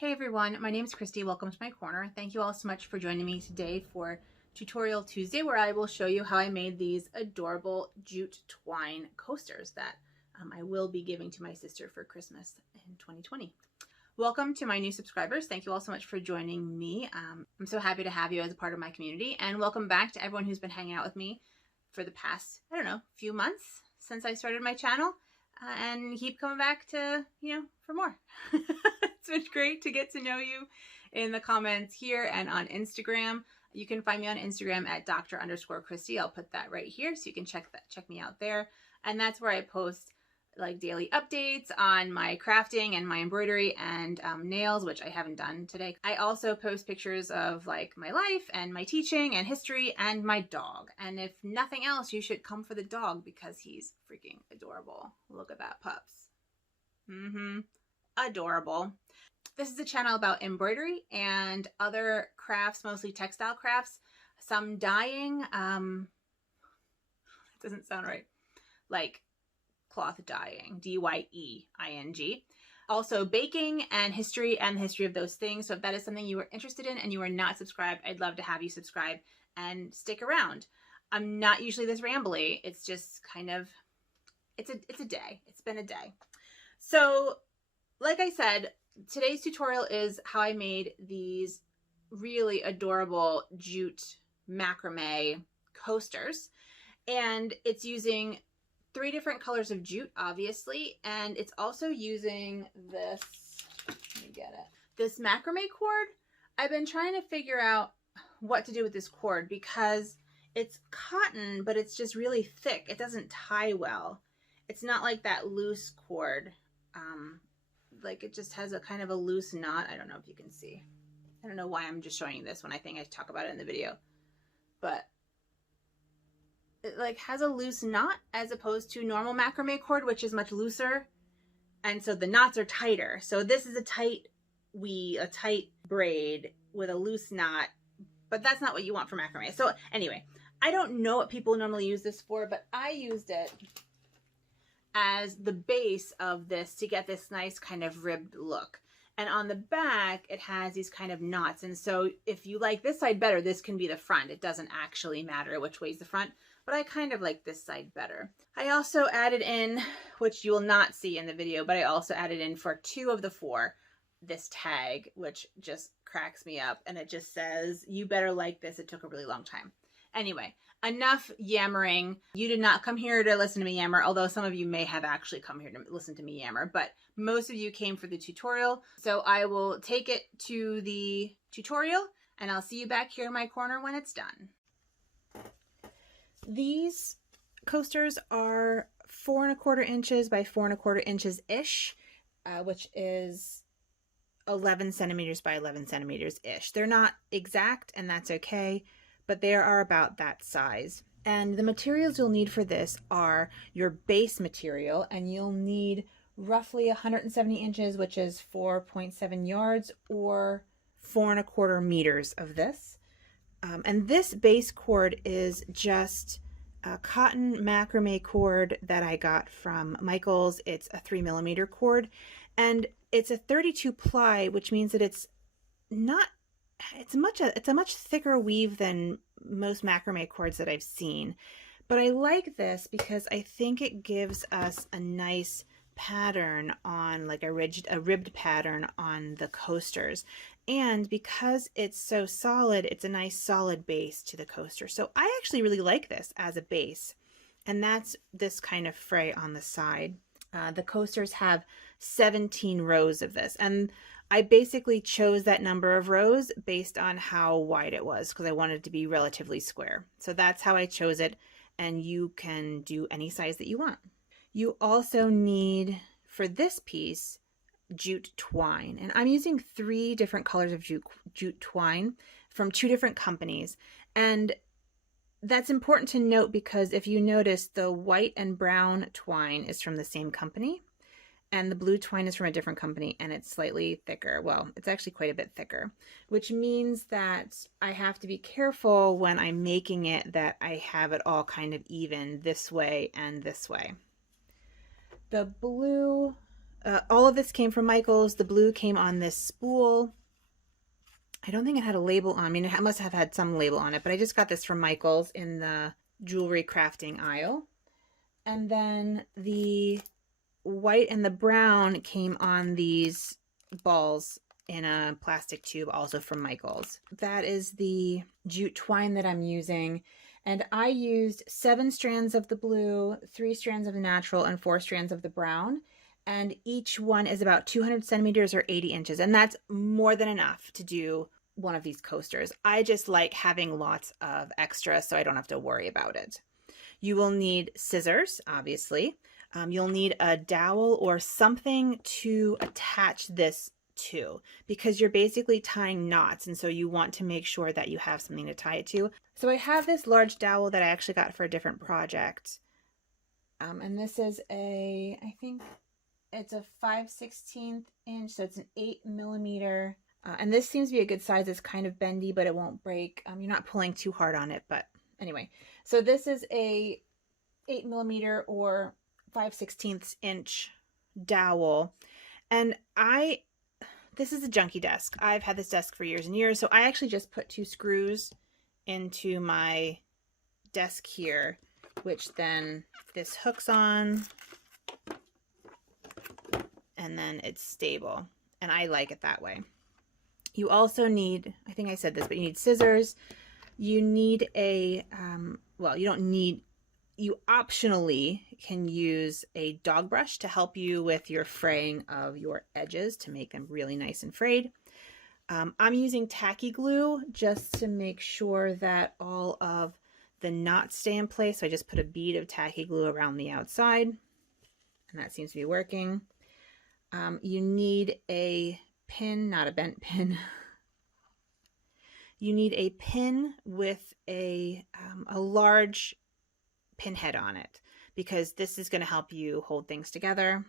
Hey everyone, my name is Christy. Welcome to my corner. Thank you all so much for joining me today for Tutorial Tuesday, where I will show you how I made these adorable jute twine coasters that I will be giving to my sister for Christmas in 2020. Welcome to my new subscribers. Thank you all so much for joining me. I'm so happy to have you as a part of my community, and welcome back to everyone who's been hanging out with me for the past, few months since I started my channel. And keep coming back to, for more. It's been great to get to know you in the comments here and on Instagram. You can find me on Instagram at Dr_Christy. I'll put that right here so you can check me out there. And that's where I post like daily updates on my crafting and my embroidery and nails, which I haven't done today. I also post pictures of like my life and my teaching and history and my dog. And if nothing else, you should come for the dog because he's freaking adorable. Look at that pups. Adorable. This is a channel about embroidery and other crafts, mostly textile crafts, some dyeing. It doesn't sound right. Like cloth dyeing, D-Y-E-I-N-G. Also baking and the history of those things. So if that is something you are interested in and you are not subscribed, I'd love to have you subscribe and stick around. I'm not usually this rambly. It's just kind of, it's a day. It's been a day. So like I said, today's tutorial is how I made these really adorable jute macrame coasters. And it's using 3 different colors of jute, obviously, and it's also using this, let me get it, this macrame cord. I've been trying to figure out what to do with this cord because it's cotton, but it's just really thick. It doesn't tie well. It's not like that loose cord. Like it just has a kind of a loose knot. I don't know if you can see. I don't know why I'm just showing you this when I think I talk about it in the video, but it like has a loose knot as opposed to normal macrame cord, which is much looser. And so the knots are tighter. So this is a tight braid with a loose knot, but that's not what you want for macrame. So anyway, I don't know what people normally use this for, but I used it as the base of this to get this nice kind of ribbed look. And on the back, it has these kind of knots. And so if you like this side better, this can be the front. It doesn't actually matter which way is the front, but I kind of like this side better. I also added in, which you will not see in the video, but I also added in for 2 of the 4, this tag, which just cracks me up. And it just says, you better like this. It took a really long time. Anyway, enough yammering. You did not come here to listen to me yammer, although some of you may have actually come here to listen to me yammer, but most of you came for the tutorial. So I will take it to the tutorial and I'll see you back here in my corner when it's done. These coasters are 4¼ inches by 4¼ inches ish, which is 11 centimeters by 11 centimeters ish. They're not exact, and that's okay, but they are about that size. And the materials you'll need for this are your base material, and you'll need roughly 170 inches, which is 4.7 yards, or 4¼ meters of this. And this base cord is just a cotton macrame cord that I got from Michael's. It's a 3mm cord, and it's a 32 ply, which means that it's a much thicker weave than most macrame cords that I've seen. But I like this because I think it gives us a nice pattern on, like a ribbed pattern on the coasters. And because it's so solid, it's a nice solid base to the coaster. So I actually really like this as a base. And that's this kind of fray on the side. The coasters have 17 rows of this. And I basically chose that number of rows based on how wide it was because I wanted it to be relatively square. So that's how I chose it. And you can do any size that you want. You also need, for this piece, jute twine. And I'm using 3 different colors of jute twine from 2 different companies. And that's important to note because if you notice, the white and brown twine is from the same company. And the blue twine is from a different company, and it's slightly thicker. Well, it's actually quite a bit thicker, which means that I have to be careful when I'm making it that I have it all kind of even this way and this way. The blue All of this came from Michaels. The blue came on this spool. I don't think it had a label on. I mean, it must have had some label on it, but I just got this from Michaels in the jewelry crafting aisle. And then the white and the brown came on these balls in a plastic tube, also from Michaels. That is the jute twine that I'm using. And I used 7 strands of the blue, 3 strands of the natural, and 4 strands of the brown. And each one is about 200 centimeters or 80 inches. And that's more than enough to do one of these coasters. I just like having lots of extra so I don't have to worry about it. You will need scissors, obviously. You'll need a dowel or something to attach this to, because you're basically tying knots, and so you want to make sure that you have something to tie it to. So I have this large dowel that I actually got for a different project. And this is I think it's a 5/16 inch, so it's an 8 millimeter. And this seems to be a good size. It's kind of bendy, but it won't break. You're not pulling too hard on it, but anyway. So this is a 8 millimeter or 5/16 inch dowel. And this is a junky desk. I've had this desk for years and years. So I actually just put 2 screws into my desk here, which then this hooks on, and then it's stable. And I like it that way. You also need, I think I said this, but you need scissors. You need well, you don't need, you optionally can use a dog brush to help you with your fraying of your edges to make them really nice and frayed. I'm using tacky glue just to make sure that all of the knots stay in place. So I just put a bead of tacky glue around the outside, and that seems to be working. You need a pin, not a bent pin. You need a pin with a large pin head on it, because this is going to help you hold things together.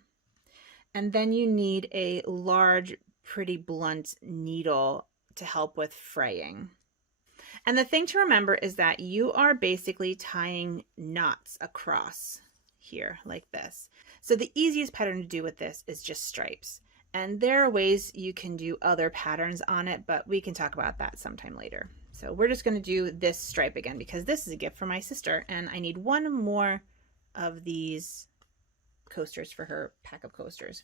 And then you need a large, pretty blunt needle to help with fraying. And the thing to remember is that you are basically tying knots across here like this. So the easiest pattern to do with this is just stripes. And there are ways you can do other patterns on it, but we can talk about that sometime later. So we're just going to do this stripe again, because this is a gift from my sister, and I need one more of these coasters for her pack of coasters.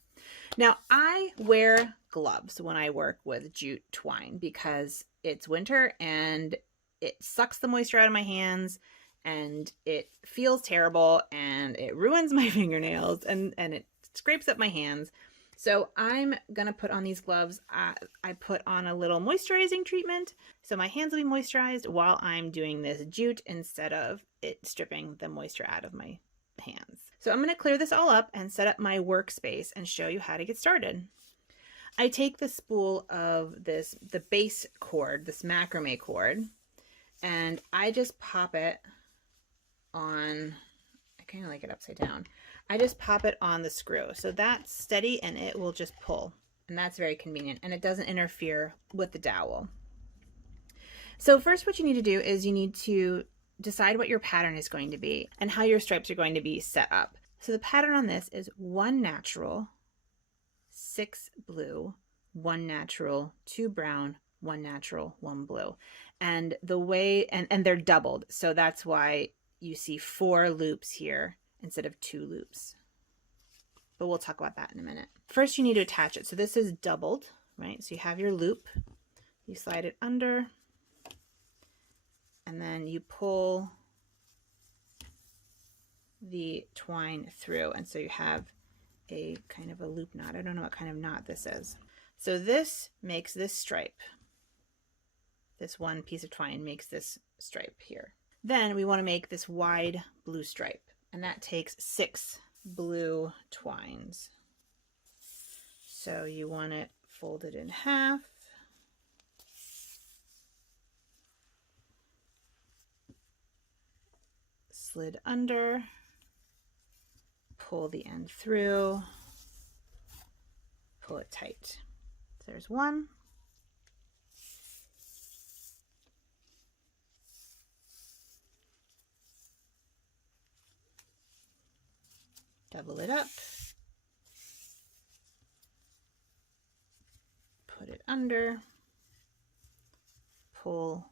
Now, I wear gloves when I work with jute twine because it's winter and it sucks the moisture out of my hands, and it feels terrible, and it ruins my fingernails, and it scrapes up my hands. So I'm gonna put on these gloves. I put on a little moisturizing treatment, so my hands will be moisturized while I'm doing this jute, instead of it stripping the moisture out of my hands. So I'm gonna clear this all up and set up my workspace and show you how to get started. I take the spool of the base cord, this macrame cord, and I just pop it on, I kind of like it upside down. I just pop it on the screw. So that's steady and it will just pull. And that's very convenient, and it doesn't interfere with the dowel. So first, what you need to do is you need to decide what your pattern is going to be and how your stripes are going to be set up. So the pattern on this is 1 natural, 6 blue, 1 natural, 2 brown, 1 natural, 1 blue. And the way, and they're doubled. So that's why you see 4 loops here instead of 2 loops. But we'll talk about that in a minute. First, you need to attach it. So this is doubled, right? So you have your loop, you slide it under, and then you pull the twine through. And so you have a kind of a loop knot. I don't know what kind of knot this is. So this makes this stripe. This one piece of twine makes this stripe here. Then we want to make this wide blue stripe, and that takes 6 blue twines. So you want it folded in half. Slid under, pull the end through, pull it tight. So there's 1. Double it up. put it under, pull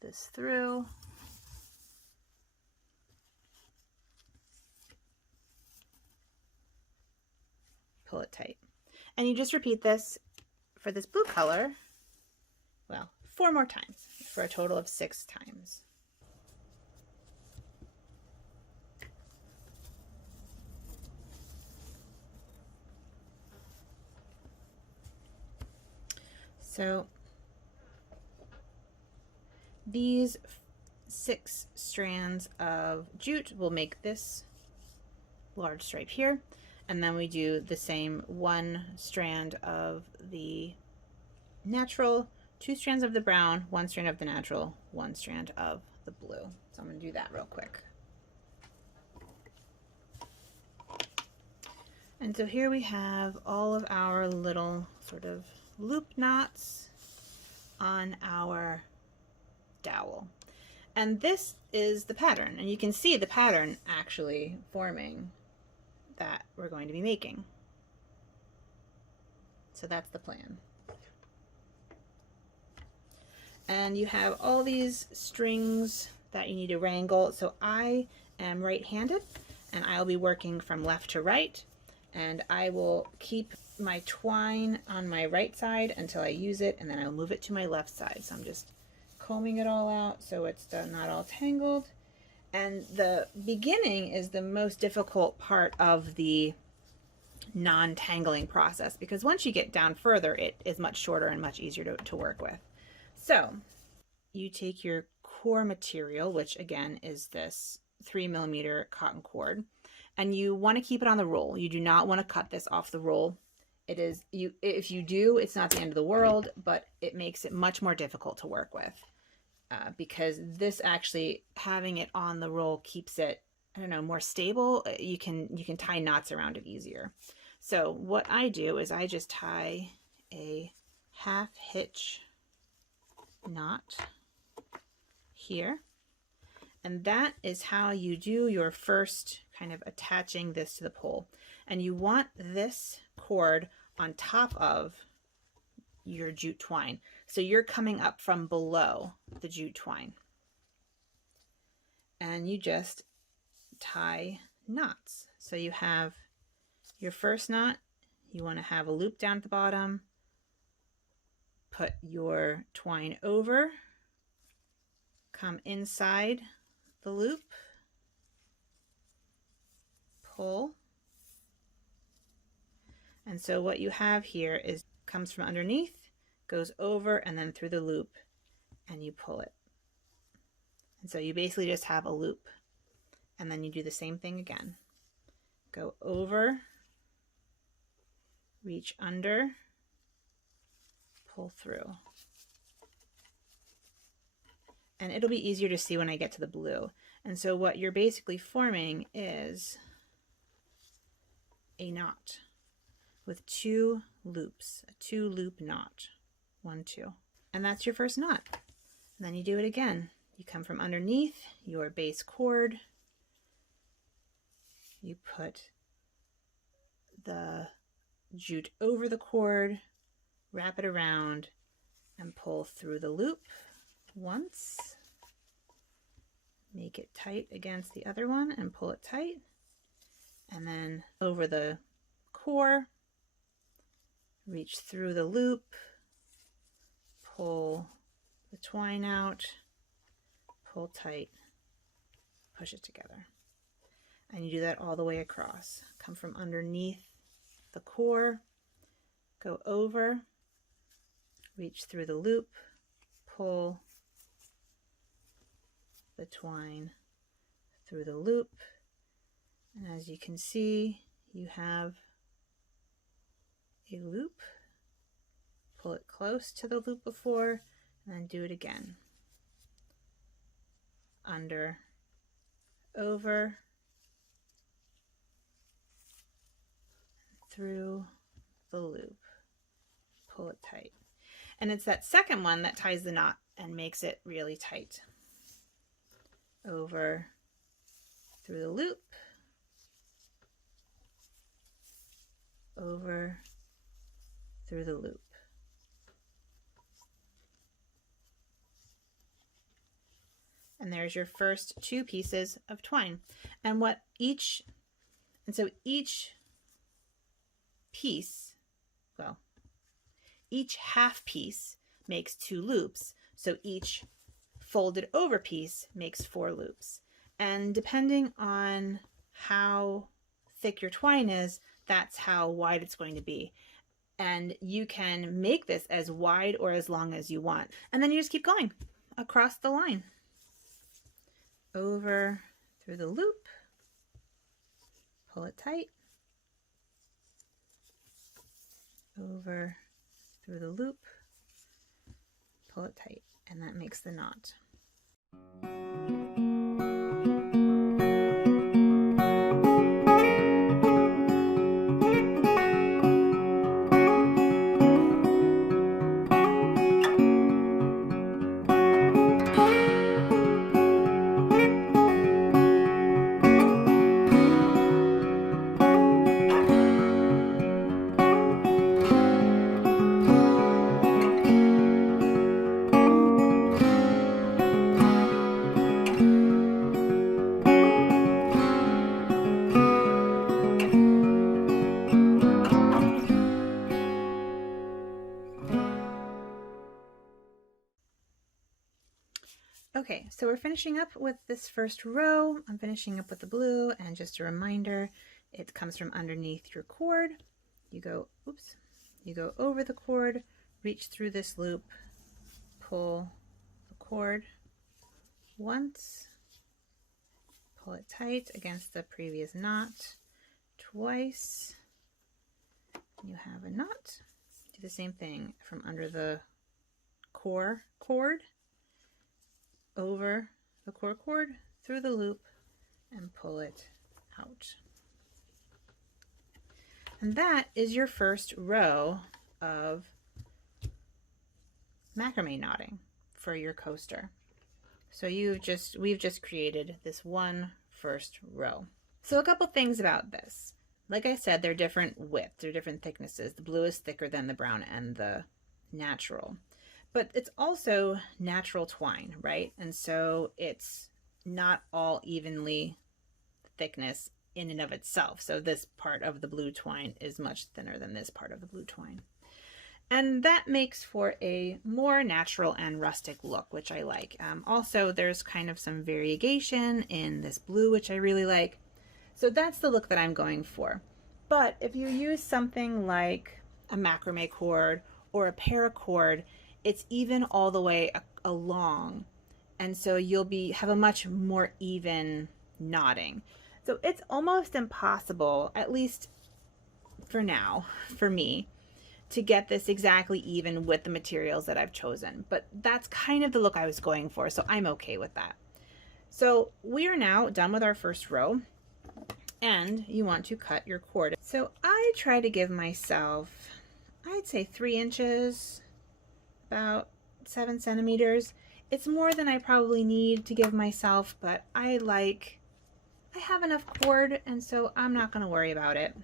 this through, pull it tight. And you just repeat this for this blue color, well, 4 more times for a total of 6 times. So these 6 strands of jute will make this large stripe here, and then we do the same 1 strand of the natural, 2 strands of the brown, 1 strand of the natural, 1 strand of the blue. So I'm going to do that real quick. And so here we have all of our little sort of loop knots on our dowel. And this is the pattern, and you can see the pattern actually forming that we're going to be making. So that's the plan. And you have all these strings that you need to wrangle. So I am right-handed, and I'll be working from left to right, and I will keep my twine on my right side until I use it, and then I'll move it to my left side. So I'm just combing it all out so it's not all tangled. And the beginning is the most difficult part of the non-tangling process, because once you get down further, it is much shorter and much easier to work with. So you take your core material, which again is this 3mm cotton cord, and you want to keep it on the roll. You do not want to cut this off the roll. If you do, it's not the end of the world, but it makes it much more difficult to work with. Because this actually, having it on the roll keeps it, I don't know, more stable. You can tie knots around it easier. So what I do is I just tie a 1/2 hitch knot here. And that is how you do your first kind of attaching this to the pole. And you want this cord on top of your jute twine. So you're coming up from below the jute twine. And you just tie knots. So you have your first knot, you want to have a loop down at the bottom, put your twine over, come inside the loop, pull. And so what you have here is comes from underneath, goes over, and then through the loop, and you pull it. And so you basically just have a loop, and then you do the same thing again. Go over, reach under, pull through. And it'll be easier to see when I get to the blue. And so what you're basically forming is a knot with 2 loops, a 2-loop knot, 1, 2. And that's your first knot. And then you do it again. You come from underneath your base cord, you put the jute over the cord, wrap it around, and pull through the loop once. Make it tight against the other one and pull it tight. And then over the core, reach through the loop, pull the twine out, pull tight, push it together. And you do that all the way across. Come from underneath the core, go over, reach through the loop, pull the twine through the loop, and as you can see, you have a loop. Pull it close to the loop before, and then do it again. Under, over, through the loop. Pull it tight. And it's that second one that ties the knot and makes it really tight. Over, through the loop, over, through the loop, And there's your first 2 pieces of twine. And so each piece, well, each half piece makes 2 loops. So each folded over piece makes 4 loops. And depending on how thick your twine is, that's how wide it's going to be. And you can make this as wide or as long as you want. And then you just keep going across the line. Over through the loop, pull it tight, over through the loop, pull it tight, and that makes the knot. Okay, so we're finishing up with this first row. I'm finishing up with the blue, and just a reminder, it comes from underneath your cord. You go over the cord, reach through this loop, pull the cord once, pull it tight against the previous knot, twice, you have a knot. Do the same thing from under the core cord, over the core cord, through the loop, and pull it out. And that is your first row of macrame knotting for your coaster. So we've just created this one first row. So a couple things about this. Like I said, they're different widths, they're different thicknesses. The blue is thicker than the brown and the natural. But it's also natural twine, right? And so it's not all evenly thickness in and of itself. So this part of the blue twine is much thinner than this part of the blue twine. And that makes for a more natural and rustic look, which I like. Also, there's kind of some variegation in this blue, which I really like. So that's the look that I'm going for. But if you use something like a macrame cord or a paracord, it's even all the way along, and so you'll have a much more even knotting. So it's almost impossible, at least for now, for me, to get this exactly even with the materials that I've chosen. But that's kind of the look I was going for, so I'm okay with that. So we are now done with our first row, and you want to cut your cord. So I try to give myself, I'd say 3 inches, about 7 centimeters. It's more than I probably need to give myself, but I have enough cord, and so I'm not going to worry about it.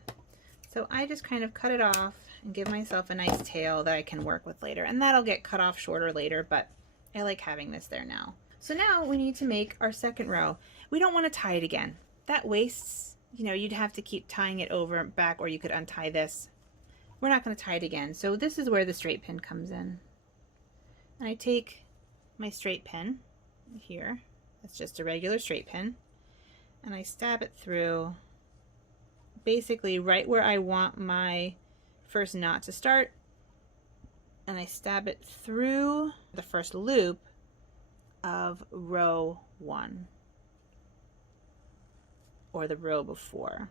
So I just kind of cut it off and give myself a nice tail that I can work with later, and that'll get cut off shorter later, but I like having this there now. So now we need to make our second row. We don't want to tie it again. That wastes, you'd have to keep tying it over and back, or you could untie this. We're not going to tie it again. So this is where the straight pin comes in. And I take my straight pin here, that's just a regular straight pin, and I stab it through basically right where I want my first knot to start, and I stab it through the first loop of row 1, or the row before.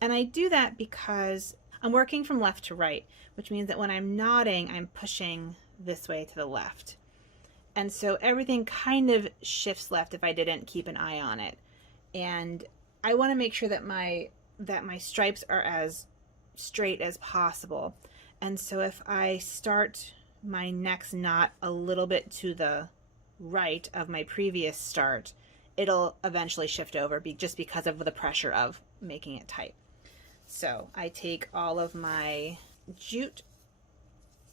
And I do that because I'm working from left to right, which means that when I'm knotting, I'm pushing this way to the left. And so everything kind of shifts left if I didn't keep an eye on it. And I want to make sure that my stripes are as straight as possible. And so if I start my next knot a little bit to the right of my previous start, it'll eventually shift over just because of the pressure of making it tight. So I take all of my jute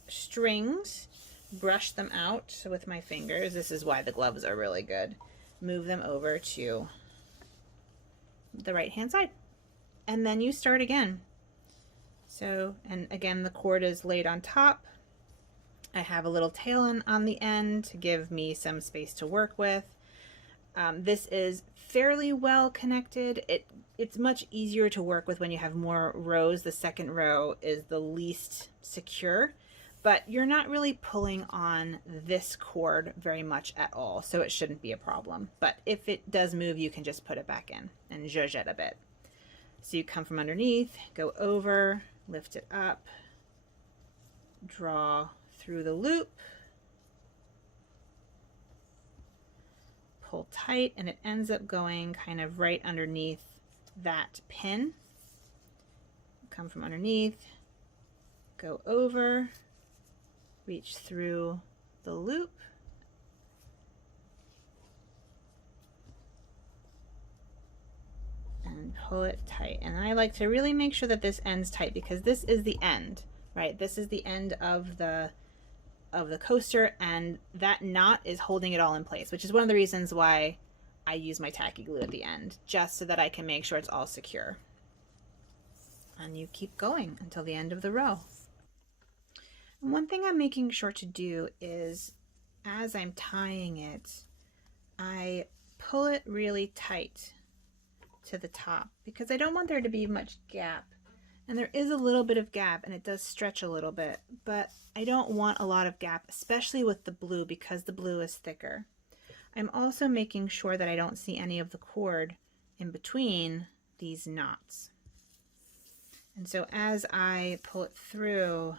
strings brush them out with my fingers. This is why the gloves are really good. Move them over to the right hand side. And then you start again. So, and again, the cord is laid on top. I have a little tail on the end to give me some space to work with. This is fairly well connected. It's much easier to work with when you have more rows. The second row is the least secure, but you're not really pulling on this cord very much at all, so it shouldn't be a problem. But if it does move, you can just put it back in and zhuzh it a bit. So you come from underneath, go over, lift it up, draw through the loop, pull tight, and it ends up going kind of right underneath that pin. Come from underneath, go over, reach through the loop, and pull it tight. And I like to really make sure that this end's tight, because this is the end, right? This is the end of the coaster, and that knot is holding it all in place, which is one of the reasons why I use my tacky glue at the end, just so that I can make sure it's all secure. And you keep going until the end of the row. And one thing I'm making sure to do is, as I'm tying it, I pull it really tight to the top, because I don't want there to be much gap. And there is a little bit of gap, and it does stretch a little bit, but I don't want a lot of gap, especially with the blue, because the blue is thicker. I'm also making sure that I don't see any of the cord in between these knots. And so as I pull it through,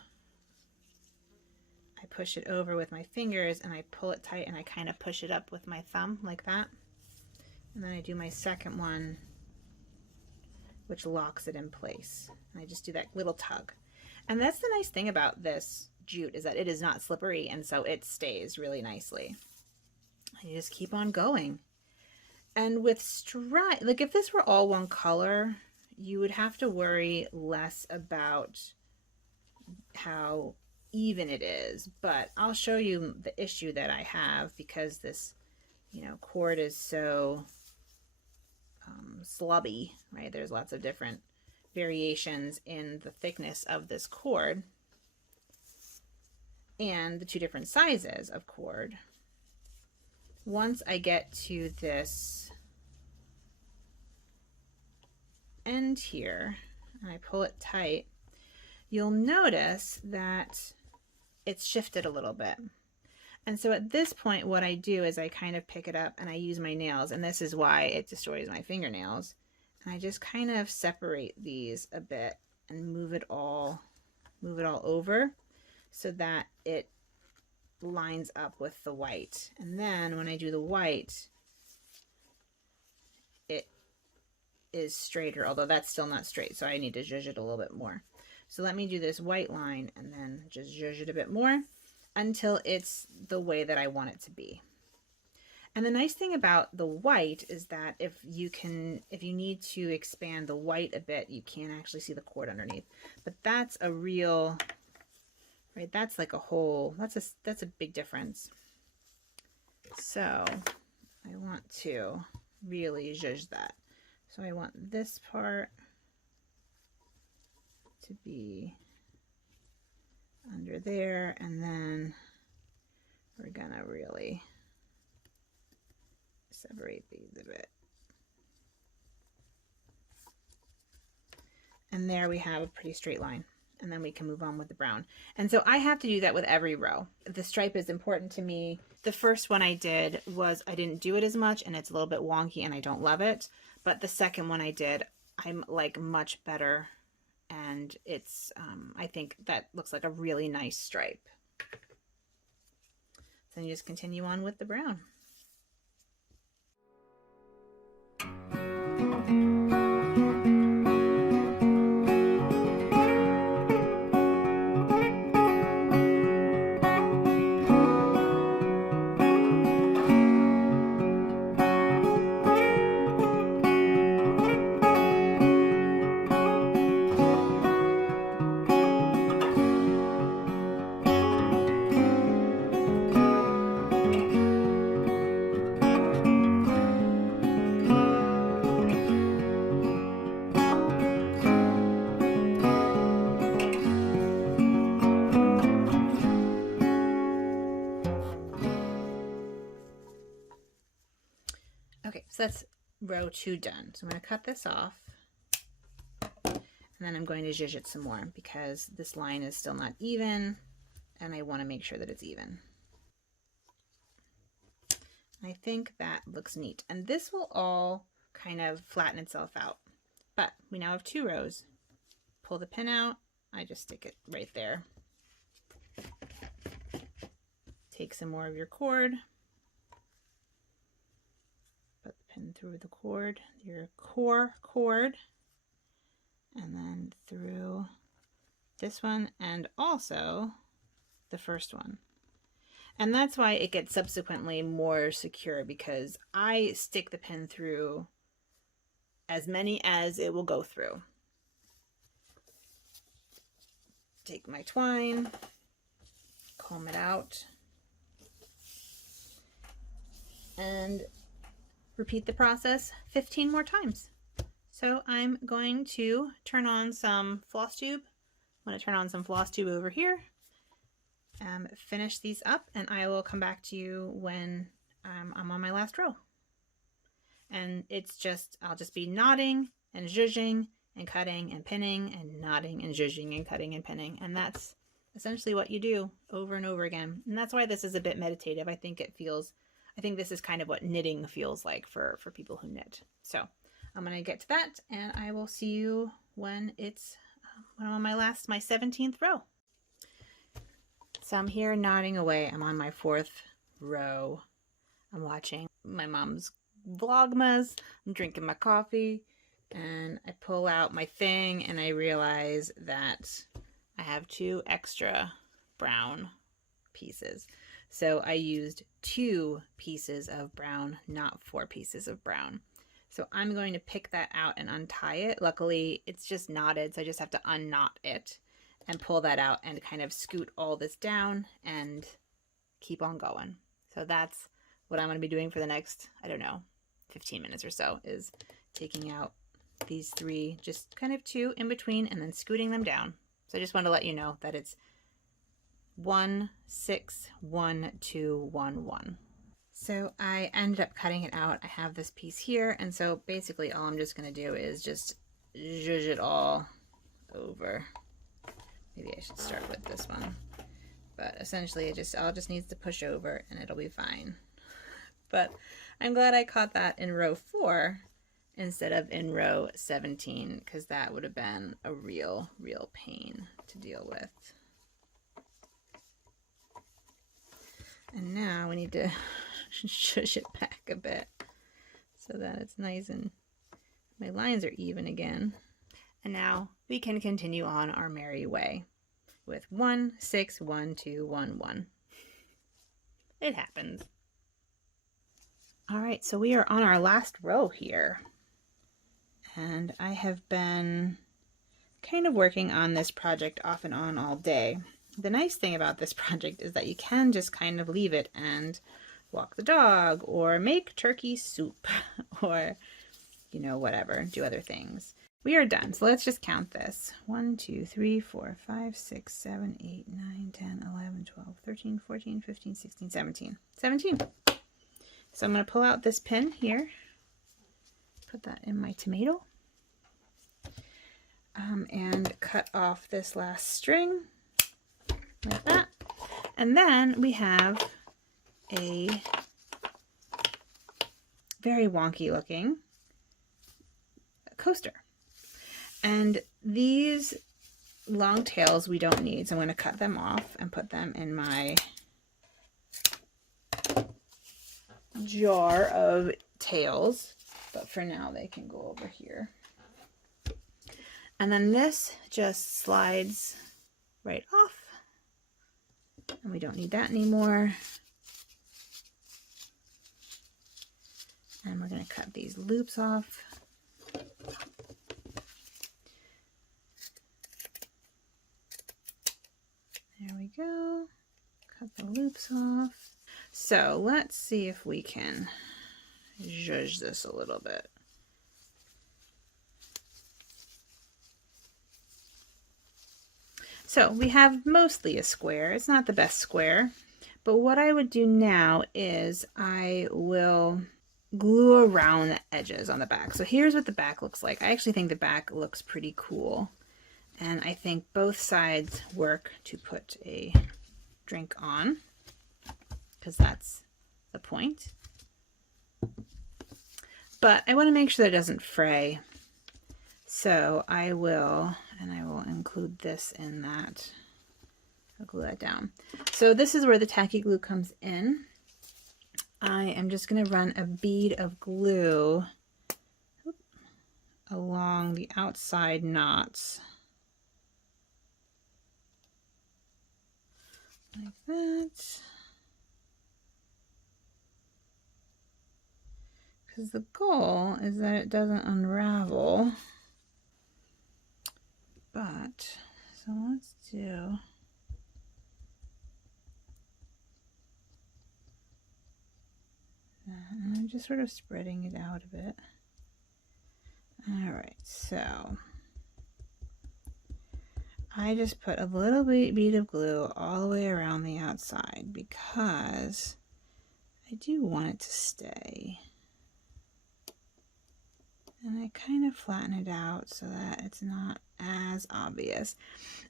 I push it over with my fingers, and I pull it tight, and I kind of push it up with my thumb like that. And then I do my second one, which locks it in place. And I just do that little tug. And that's the nice thing about this jute, is that it is not slippery, and so it stays really nicely. And you just keep on going. And with stripe, like if this were all one color, you would have to worry less about how even it is. But I'll show you the issue that I have, because this, you know, cord is so slubby, right? There's lots of different variations in the thickness of this cord and the two different sizes of cord. Once I get to this end here and I pull it tight, you'll notice that it's shifted a little bit. And so at this point, what I do is I kind of pick it up and I use my nails, and this is why it destroys my fingernails. And I just kind of separate these a bit and move it all over so that it lines up with the white. And then when I do the white, it is straighter, although that's still not straight, so I need to zhuzh it a little bit more. So let me do this white line and then just zhuzh it a bit more until it's the way that I want it to be. And the nice thing about the white is that if you need to expand the white a bit, you can actually see the cord underneath. But that's a real, right? That's like a whole, that's a big difference. So I want to really zhuzh that. So I want this part to be under there, and then we're gonna really separate these a bit. And there we have a pretty straight line, and then we can move on with the brown. And so I have to do that with every row. The stripe is important to me. The first one I did was I didn't do it as much, and it's a little bit wonky and I don't love it. But the second one I did, I'm like much better, and it's I think that looks like a really nice stripe. Then you just continue on with the brown. So that's row 2 done. So I'm going to cut this off, and then I'm going to zhuzh it some more because this line is still not even, and I want to make sure that it's even. I think that looks neat, and this will all kind of flatten itself out. But we now have 2 rows. Pull the pin out. I just stick it right there. Take some more of your cord. Put the pin through the cord, your core cord, and then through this one and also the first one. And that's why it gets subsequently more secure, because I stick the pin through as many as it will go through. Take my twine, comb it out, and repeat the process 15 more times. So I'm going to turn on some floss tube. I'm going to turn on some floss tube over here. Finish these up, and I will come back to you when I'm on my last row. And it's just, I'll just be knotting and zhuzhing and cutting and pinning and knotting and zhuzhing and cutting and pinning. And that's essentially what you do over and over again. And that's why this is a bit meditative. I think this is kind of what knitting feels like for people who knit. So I'm going to get to that, and I will see you when I'm on my 17th row. So I'm here knotting away. I'm on my 4th row. I'm watching my mom's Vlogmas. I'm drinking my coffee, and I pull out my thing and I realize that I have 2 extra brown pieces. So I used 2 pieces of brown, not 4 pieces of brown. So I'm going to pick that out and untie it. Luckily, it's just knotted, so I just have to unknot it and pull that out and kind of scoot all this down and keep on going. So that's what I'm going to be doing for the next, I don't know, 15 minutes or so, is taking out these 3, just kind of 2 in between and then scooting them down. So I just want to let you know that it's 1, 6, 1, 2, 1, 1. So I ended up cutting it out. I have this piece here, and so basically all I'm just going to do is just zhuzh it all over. Maybe I should start with this one. But essentially it all just needs to push over and it'll be fine. But I'm glad I caught that in row 4 instead of in row 17, because that would have been a real pain to deal with. And now we need to shush it back a bit so that it's nice and my lines are even again. And now we can continue on our merry way with 1, 6, 1, 2, 1, 1. It happens. All right, so we are on our last row here. And I have been kind of working on this project off and on all day. The nice thing about this project is that you can just kind of leave it and walk the dog or make turkey soup or, you know, whatever, do other things. We are done, so let's just count this. 1, 2, 3, 4, 5, 6, 7, 8, 9, 10, 11, 12, 13, 14, 15, 16, 17. 17. So I'm going to pull out this pin here, put that in my tomato, and cut off this last string like that. And then we have a very wonky looking coaster. And these long tails we don't need, so I'm going to cut them off and put them in my jar of tails. But for now they can go over here. And then this just slides right off. And we don't need that anymore. And we're going to cut these loops off. There we go. Cut the loops off. So let's see if we can zhuzh this a little bit. So we have mostly a square. It's not the best square, but what I would do now is I will glue around the edges on the back. So here's what the back looks like. I actually think the back looks pretty cool. And I think both sides work to put a drink on, because that's the point. But I want to make sure that it doesn't fray. So I will include this in that. I'll glue that down. So this is where the tacky glue comes in. I am just going to run a bead of glue along the outside knots. Like that. Because the goal is that it doesn't unravel. But, so let's do... And I'm just sort of spreading it out a bit. All right, so I just put a little bead of glue all the way around the outside because I do want it to stay. And I kind of flatten it out so that it's not as obvious.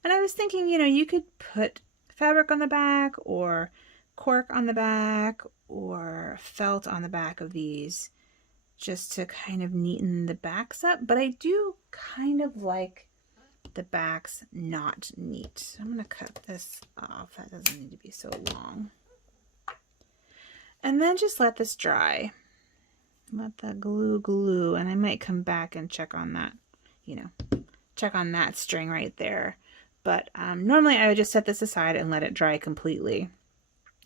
And I was thinking, you know, you could put fabric on the back or cork on the back or felt on the back of these just to kind of neaten the backs up, but I do kind of like the backs not neat. So I'm going to cut this off. That doesn't need to be so long. And then just let this dry. Let the glue, and I might come back and check on that, you know, check on that string right there. But normally I would just set this aside and let it dry completely,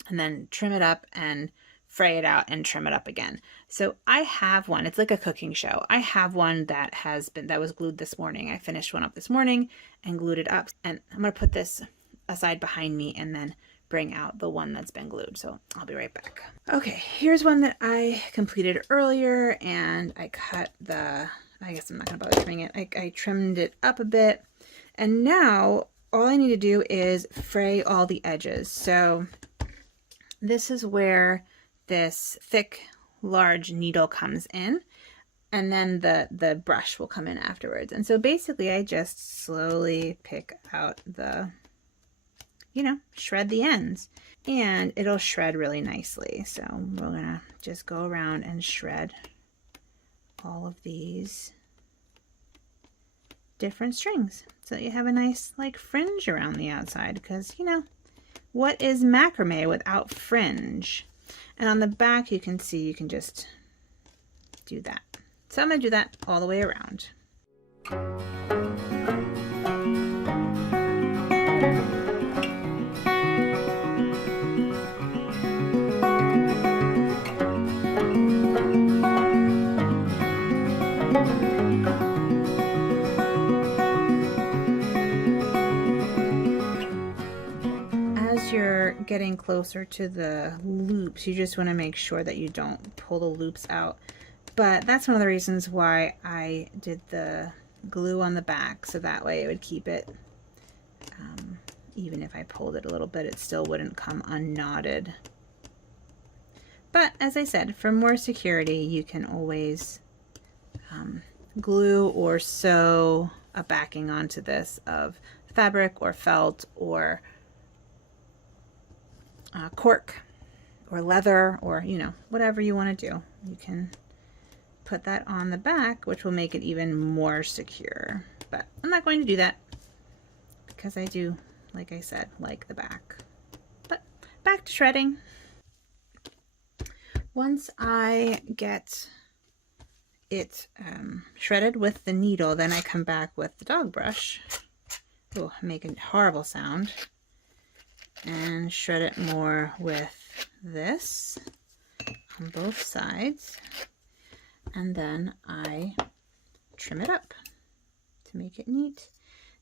and then trim it up and fray it out and trim it up again. So I have one, it's like a cooking show. I have one that was glued this morning. I finished one up this morning and glued it up. And I'm gonna put this aside behind me and then bring out the one that's been glued. So I'll be right back. Okay, here's one that I completed earlier, and I cut I guess I'm not gonna bother trimming it. I trimmed it up a bit. And now all I need to do is fray all the edges. So this is where this thick, large needle comes in, and then the brush will come in afterwards. And so basically I just slowly pick out shred the ends, and it'll shred really nicely. So we're gonna just go around and shred all of these different strings so that you have a nice like fringe around the outside, because you know, what is macrame without fringe? And on the back you can see you can just do that. So I'm going to do that all the way around. You're getting closer to the loops, you just want to make sure that you don't pull the loops out. But that's one of the reasons why I did the glue on the back, so that way it would keep it, even if I pulled it a little bit, it still wouldn't come unknotted. But as I said, for more security, you can always glue or sew a backing onto this of fabric or felt or cork or leather, or you know, whatever you want to do. You can put that on the back, which will make it even more secure. But I'm not going to do that because I do, like I said, like the back. But back to shredding. Once I get it shredded with the needle, then I come back with the dog brush. Oh, I'm making a horrible sound. And shred it more with this on both sides, and then I trim it up to make it neat,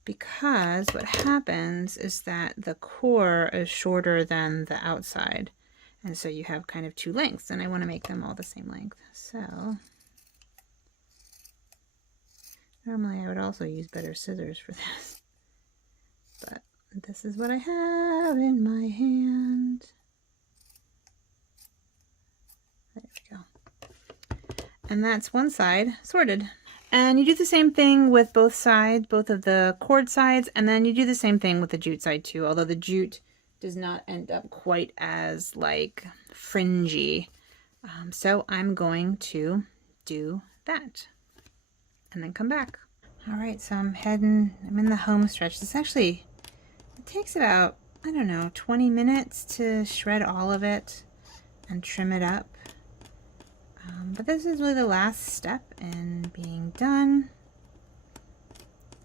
because what happens is that the core is shorter than the outside, and so you have kind of two lengths, and I want to make them all the same length. So normally I would also use better scissors for this, but this is what I have in my hand. There we go. And that's one side sorted. And you do the same thing with both sides, both of the cord sides, and then you do the same thing with the jute side too, although the jute does not end up quite as like fringy. So I'm going to do that and then come back. All right, so I'm in the home stretch. It takes about, I don't know, 20 minutes to shred all of it and trim it up. But this is really the last step in being done.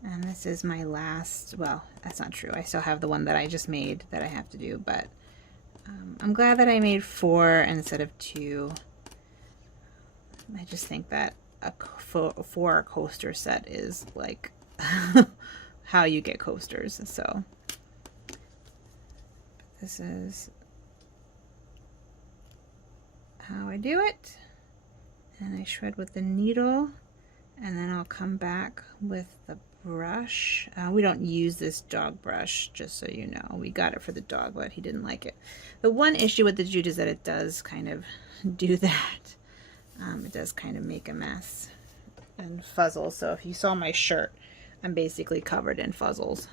And this is my last, well, that's not true. I still have the one that I just made that I have to do, but I'm glad that I made 4 instead of 2. I just think that a 4 coaster set is like how you get coasters. So this is how I do it. And I shred with the needle, and then I'll come back with the brush. We don't use this dog brush, just so you know. We got it for the dog, but he didn't like it. The one issue with the jute is that it does kind of do that. It does kind of make a mess and fuzzle. So if you saw my shirt, I'm basically covered in fuzzles,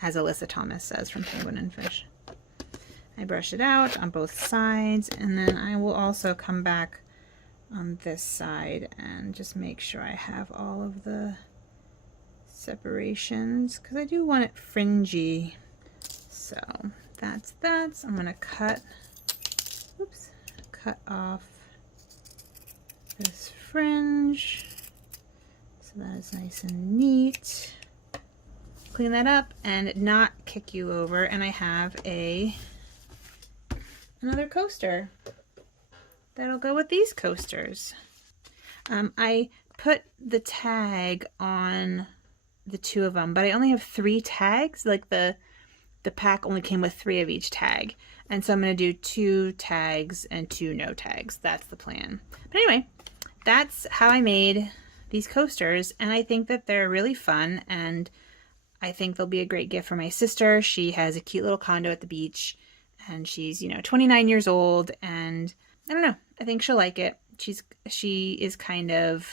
as Alyssa Thomas says from Penguin and Fish. I brush it out on both sides, and then I will also come back on this side and just make sure I have all of the separations, because I do want it fringy. So that's that. So I'm going to cut off this fringe so that is nice and neat. Clean that up and not kick you over, and I have another coaster that'll go with these coasters. I put the tag on the 2 of them, but I only have 3 tags. Like the pack only came with 3 of each tag, and so I'm going to do 2 tags and 2 no tags. That's the plan. But anyway, that's how I made these coasters, and I think that they're really fun, and I think they'll be a great gift for my sister. She has a cute little condo at the beach, and she's, 29 years old, and I don't know, I think she'll like it. She is kind of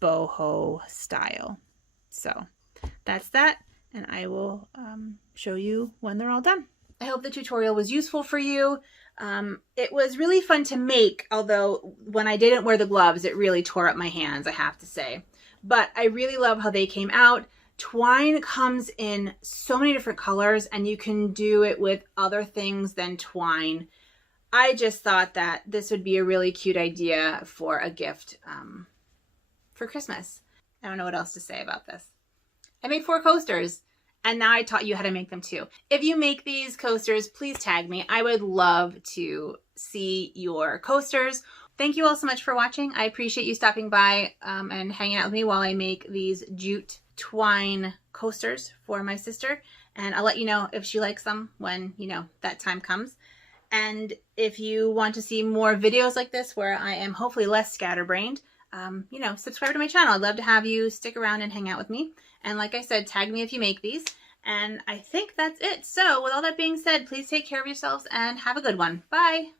boho style. So that's that, and I will show you when they're all done. I hope the tutorial was useful for you. It was really fun to make, although when I didn't wear the gloves, it really tore up my hands, I have to say. But I really love how they came out. Twine comes in so many different colors, and you can do it with other things than twine. I just thought that this would be a really cute idea for a gift for Christmas. I don't know what else to say about this. I made 4 coasters, and now I taught you how to make them too. If you make these coasters, please tag me. I would love to see your coasters. Thank you all so much for watching. I appreciate you stopping by and hanging out with me while I make these jute twine coasters for my sister, and I'll let you know if she likes them when that time comes. And if you want to see more videos like this where I am hopefully less scatterbrained, subscribe to my channel. I'd love to have you stick around and hang out with me. And like I said, tag me if you make these. And I think that's it. So with all that being said, please take care of yourselves and have a good one. Bye.